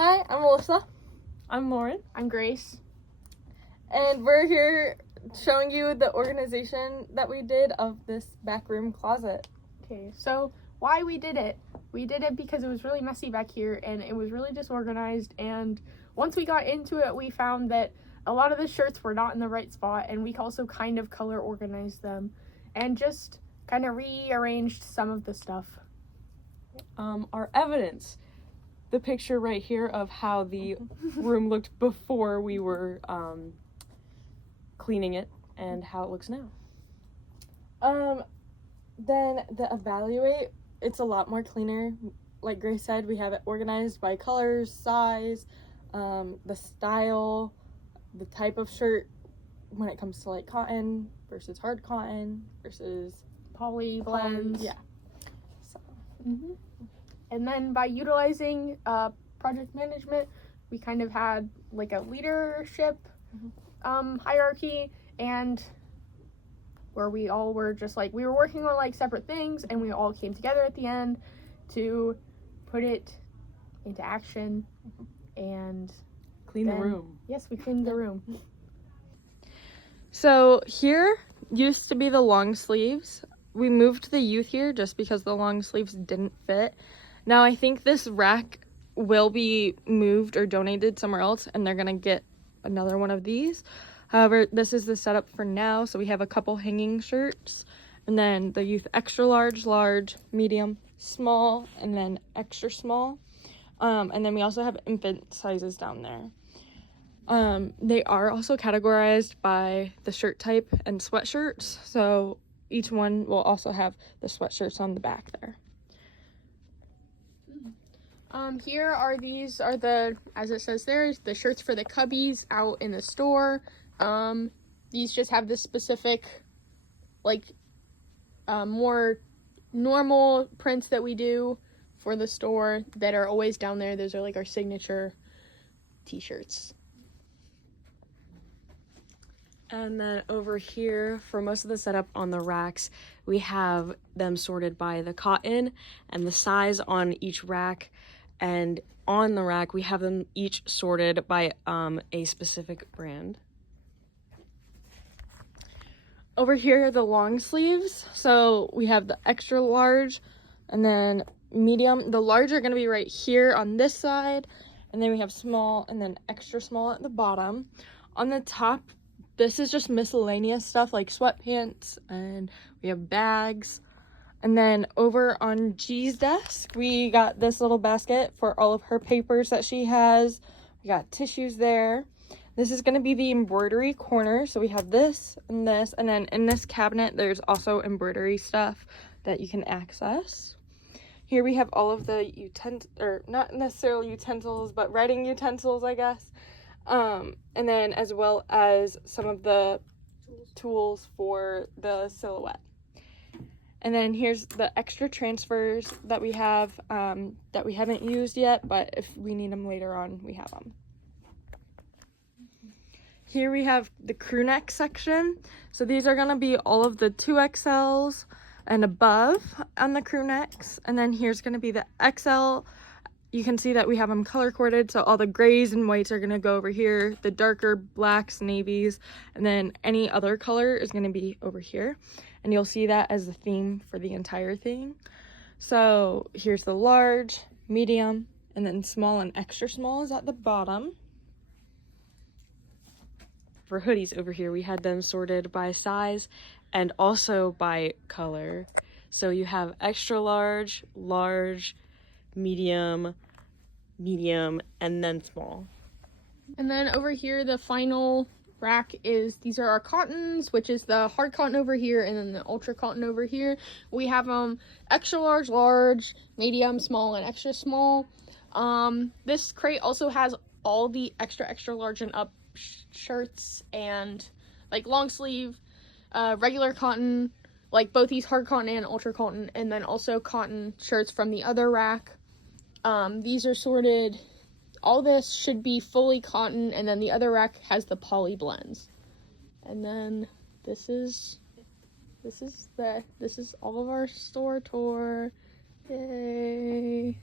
Hi, I'm Melissa. I'm Lauren. I'm Grace. And we're here showing you the organization that we did of this backroom closet. Okay, so why we did it? We did it because it was really messy back here and it was really disorganized, and once we got into it, we found that a lot of the shirts were not in the right spot, and we also kind of color organized them and just kind of rearranged some of the stuff. Our evidence, the picture right here of how the room looked before we were cleaning it and how it looks now. Then the evaluate, it's a lot more cleaner. Like Grace said, we have it organized by colors, size, the style, the type of shirt when it comes to like cotton versus hard cotton versus Poly blends. Yeah. So. And then by utilizing project management, we kind of had like a leadership hierarchy, and where we all were just like, we were working on like separate things, and we all came together at the end to put it into action and Clean the room. Yes, we cleaned the room. So here used to be the long sleeves. We moved the youth here just because the long sleeves didn't fit. Now I think this rack will be moved or donated somewhere else, and they're gonna get another one of these. However, this is the setup for now. So we have a couple hanging shirts, and then the youth extra large, large, medium, small, and then extra small. And then we also have infant sizes down there. They are also categorized by the shirt type and sweatshirts. So each one will also have the sweatshirts on the back there. Here are the, as it says there, the shirts for the cubbies out in the store. These just have this specific, like, more normal prints that we do for the store that are always down there. Those are like our signature t-shirts. And then over here, for most of the setup on the racks, we have them sorted by the cotton and the size on each rack. And on the rack, we have them each sorted by a specific brand. Over here are the long sleeves. So we have the extra large and then medium. The large are going to be right here on this side. And then we have small and then extra small at the bottom. On the top, this is just miscellaneous stuff like sweatpants, and we have bags. And then over on G's desk, we got this little basket for all of her papers that she has. We got tissues there. This is going to be the embroidery corner. So we have this, and then in this cabinet, there's also embroidery stuff that you can access. Here we have all of the utensils, or not necessarily utensils, but writing utensils, I guess. And then as well as some of the tools for the silhouette. And then here's the extra transfers that we have that we haven't used yet, but if we need them later on, we have them. Here we have the crew neck section. So these are going to be all of the 2XLs and above on the crew necks. And then here's going to be the XL. You can see that we have them color coded, so all the grays and whites are going to go over here, the darker blacks, navies, and then any other color is going to be over here. And you'll see that as the theme for the entire thing. So here's the large, medium, and then small and extra small is at the bottom. For hoodies over here, we had them sorted by size and also by color. So you have extra large, large, medium, and then small. And then over here, the final rack is, these are our cottons, which is the hard cotton over here and then the ultra cotton over here. We have them extra large, large, medium, small, and extra small. This crate also has all the extra large and up shirts and like long sleeve, regular cotton, like both these hard cotton and ultra cotton, and then also cotton shirts from the other rack. These are sorted. All this should be fully cotton, and then the other rack has the poly blends. And then this is all of our store tour. Yay.